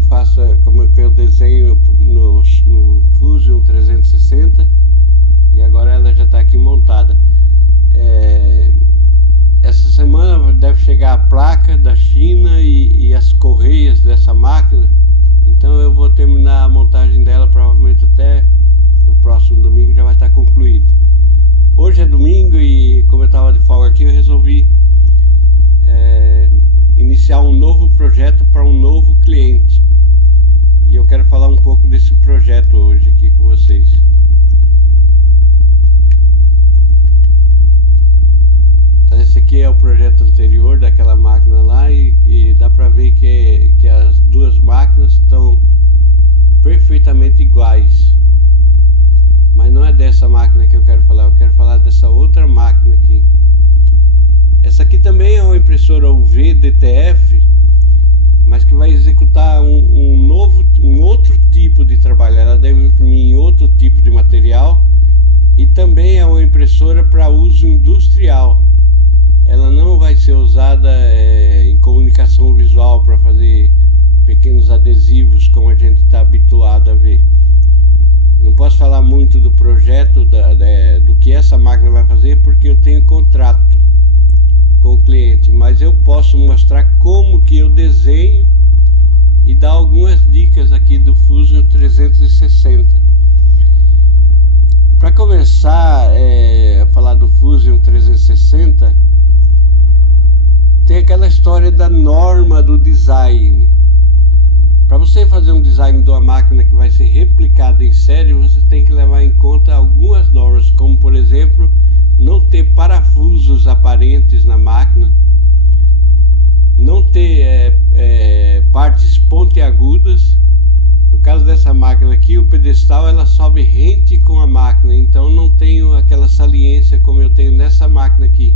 eu faço, como que eu desenho no Fusion 360, e agora ela já está aqui montada. Essa semana deve chegar a placa da China e as correias dessa máquina, então eu vou terminar a montagem dela provavelmente até o próximo domingo, já vai estar concluído. Hoje é domingo e como eu estava de folga aqui, eu resolvi iniciar um novo projeto para um novo cliente, e eu quero falar um pouco desse projeto hoje aqui com vocês. Então esse aqui é o projeto anterior daquela máquina lá, e dá para ver que as duas máquinas estão perfeitamente iguais. Mas não é dessa máquina que eu quero falar dessa outra máquina aqui. Essa aqui também é uma impressora UV DTF, mas que vai executar um outro tipo de trabalho. Ela deve imprimir em outro tipo de material, e também é uma impressora para uso industrial. Ela não vai ser usada em comunicação visual para fazer pequenos adesivos como a gente está habituado a ver. Eu não posso falar muito do projeto, do que essa máquina vai fazer, porque eu tenho contrato com o cliente, mas eu posso mostrar como que eu desenho e dar algumas dicas aqui do Fusion 360. Para começar a falar do Fusion 360, tem aquela história da norma do design. Para você fazer um design de uma máquina que vai ser replicada em série, você tem que levar em conta algumas normas, como por exemplo, não ter parafusos aparentes na máquina, não ter partes pontiagudas. No caso dessa máquina aqui, o pedestal ela sobe rente com a máquina, então não tenho aquela saliência como eu tenho nessa máquina aqui,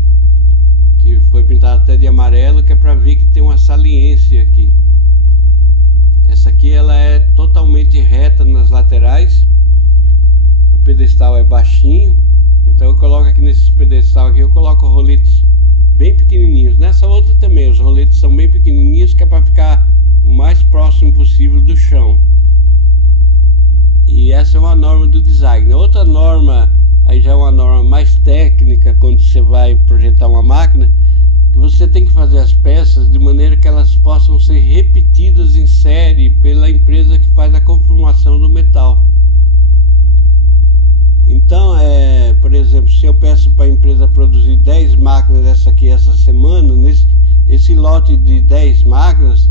que foi pintada até de amarelo, que é para ver que tem uma saliência aqui. Essa aqui ela é totalmente reta nas laterais, o pedestal é baixinho, então eu coloco aqui nesse pedestal aqui, eu coloco roletes bem pequenininhos. Nessa outra também os roletes são bem pequenininhos, que é para ficar o mais próximo possível do chão. E essa é uma norma do design. Outra norma, aí já é uma norma mais técnica, quando você vai projetar uma máquina, que você tem que fazer as peças de maneira que elas possam ser repetidas em série pela empresa que faz a conformação do metal. Então, por exemplo, se eu peço para a empresa produzir 10 máquinas dessa aqui essa semana, esse lote de 10 máquinas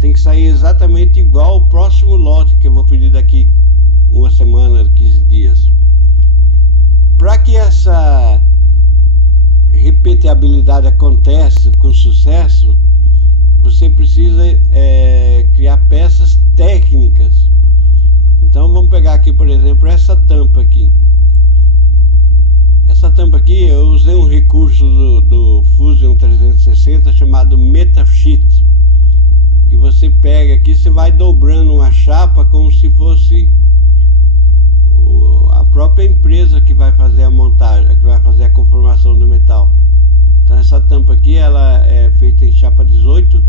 tem que sair exatamente igual ao próximo lote que eu vou pedir daqui uma semana, 15 dias. Para que essa repetibilidade aconteça com sucesso, você precisa criar peças técnicas. Então vamos pegar aqui, por exemplo, essa tampa aqui. Essa tampa aqui eu usei um recurso do Fusion 360 chamado Metasheet, que você pega aqui, você vai dobrando uma chapa como se fosse a própria empresa que vai fazer a montagem, que vai fazer a conformação do metal. Então essa tampa aqui ela é feita em chapa 18,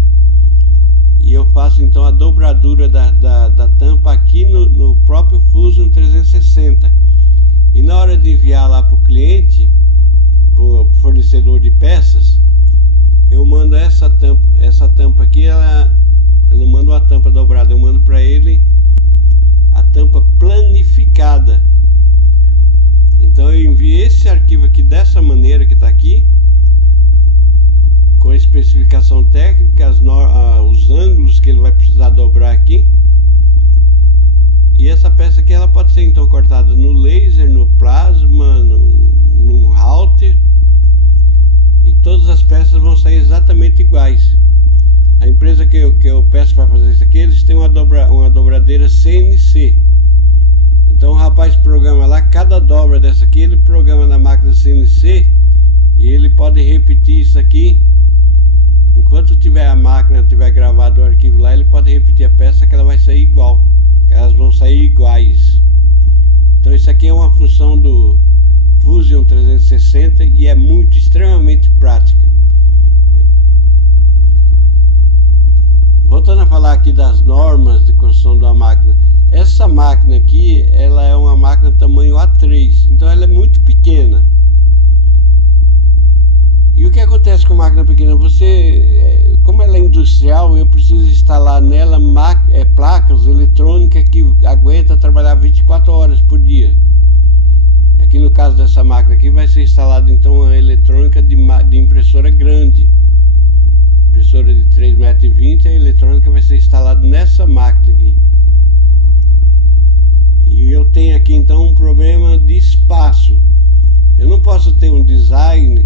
e eu faço então a dobradura da tampa aqui no próprio Fusion 360. E na hora de enviar lá para o cliente, para o fornecedor de peças, eu mando essa tampa aqui, eu não mando a tampa dobrada, eu mando para ele a tampa planificada. Então eu envio esse arquivo aqui dessa maneira que está aqui, com a especificação técnica, os ângulos que ele vai precisar dobrar aqui. E essa peça aqui ela pode ser então cortada no laser, no plasma, no router, e todas as peças vão sair exatamente iguais. A empresa que eu peço para fazer isso aqui, eles têm uma dobradeira CNC. Então o rapaz programa lá, cada dobra dessa aqui ele programa na máquina CNC, e ele pode repetir isso aqui. Enquanto tiver a máquina, tiver gravado o arquivo lá, ele pode repetir a peça que ela vai sair igual. Elas vão sair iguais. Então isso aqui é uma função do Fusion 360 e é extremamente prática. Vou Voltando a falar aqui das normas de construção de uma máquina. Essa máquina aqui, ela é uma máquina tamanho A3, então ela é muito pequena. E o que acontece com máquina pequena? Como ela é industrial, eu preciso instalar nela placas eletrônicas que aguentam trabalhar 24 horas por dia. Aqui no caso dessa máquina aqui vai ser instalada então uma eletrônica de impressora grande. Impressora de 3,20 m, a eletrônica vai ser instalada nessa máquina aqui. E eu tenho aqui então um problema de espaço. Eu não posso ter um design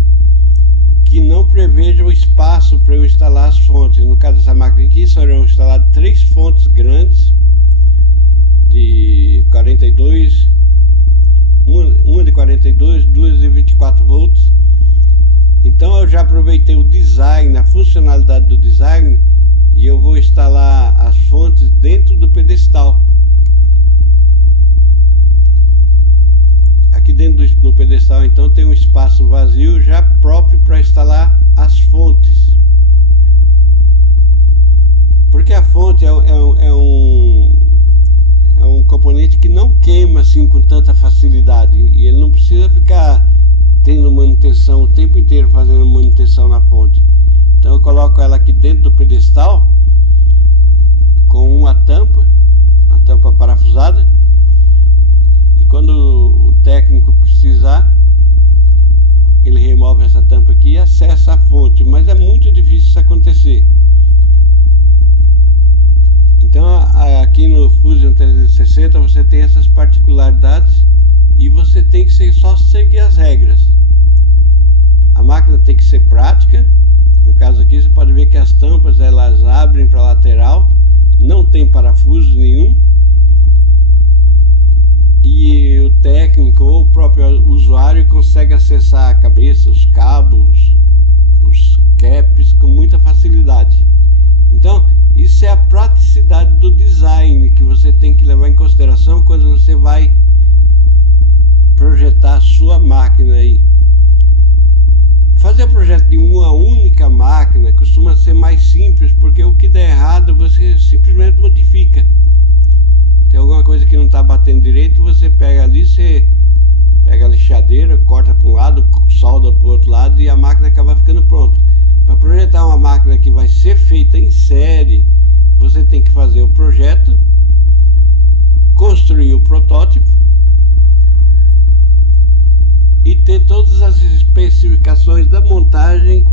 que não preveja o espaço para eu instalar as fontes. No caso dessa máquina aqui, serão instaladas 3 fontes grandes de 42, uma de 42, duas de 24 volts. Então eu já aproveitei o design, a funcionalidade do design, e eu vou instalar as fontes dentro do pedestal. Aqui dentro do pedestal então tem um espaço vazio já próprio para instalar as fontes. Porque a fonte é um componente que não queima assim com tanta facilidade, e ele não precisa ficar tendo manutenção o tempo inteiro, fazendo manutenção na fonte. Então eu coloco ela aqui dentro do pedestal com uma tampa parafusada, e quando o técnico precisar, ele remove essa tampa aqui e acessa a fonte, mas é muito difícil isso acontecer. Então aqui no Fusion 360 você tem essas particularidades e você tem que só seguir as regras. A máquina tem que ser prática. No caso aqui você pode ver que as tampas elas abrem para a lateral, não tem parafuso nenhum, e o técnico ou o próprio usuário consegue acessar a cabeça, os cabos, os caps com muita facilidade. Então isso é a praticidade do design que você tem que levar em consideração quando você vai projetar a sua máquina aí. Fazer o projeto de uma única máquina costuma ser mais simples, porque o que der errado você simplesmente modifica. Tem alguma coisa que não está batendo direito, você pega ali, você pega a lixadeira, corta para um lado, solda para o outro lado e a máquina acaba ficando pronta. Para projetar uma máquina que vai ser feita em série, você tem que fazer o projeto, construir o protótipo e ter todas as especificações da montagem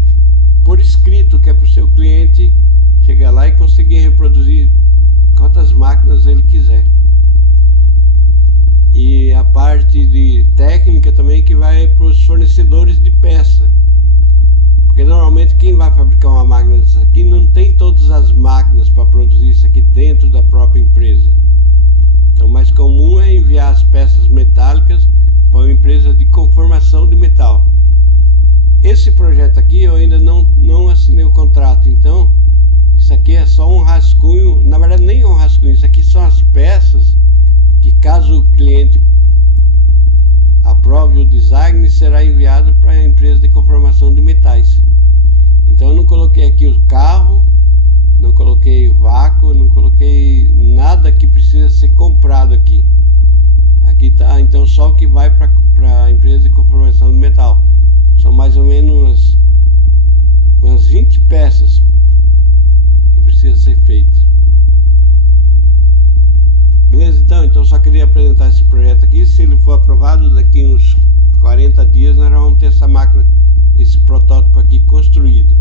por escrito, que é para o seu cliente chegar lá e conseguir reproduzir quantas máquinas ele quiser. E a parte de técnica também que vai para os fornecedores de peça, porque normalmente quem vai fabricar uma máquina dessa aqui não tem todas as máquinas para produzir isso aqui dentro da própria empresa. Então o mais comum é enviar as peças metálicas para uma empresa de conformação de metal. Esse projeto aqui eu ainda não assinei o contrato, então isso aqui é só um rascunho. Na verdade nem é um rascunho, isso aqui são as peças que, caso o cliente aprove o design, será enviado para a empresa de conformação de metais. Então eu não coloquei aqui o carro, não coloquei vácuo, não coloquei nada que precisa ser comprado aqui. Aqui está então só o que vai para a empresa de conformação de metal. São mais ou menos umas 20 peças que precisa ser feito. Beleza? Então só queria apresentar esse projeto aqui. Se ele for aprovado, daqui uns 40 dias nós vamos ter essa máquina, esse protótipo aqui construído.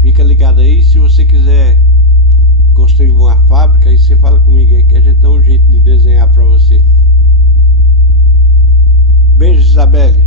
Fica ligado aí, se você quiser construir uma fábrica, aí você fala comigo aí que a gente dá um jeito de desenhar para você. Beijo, Isabelle.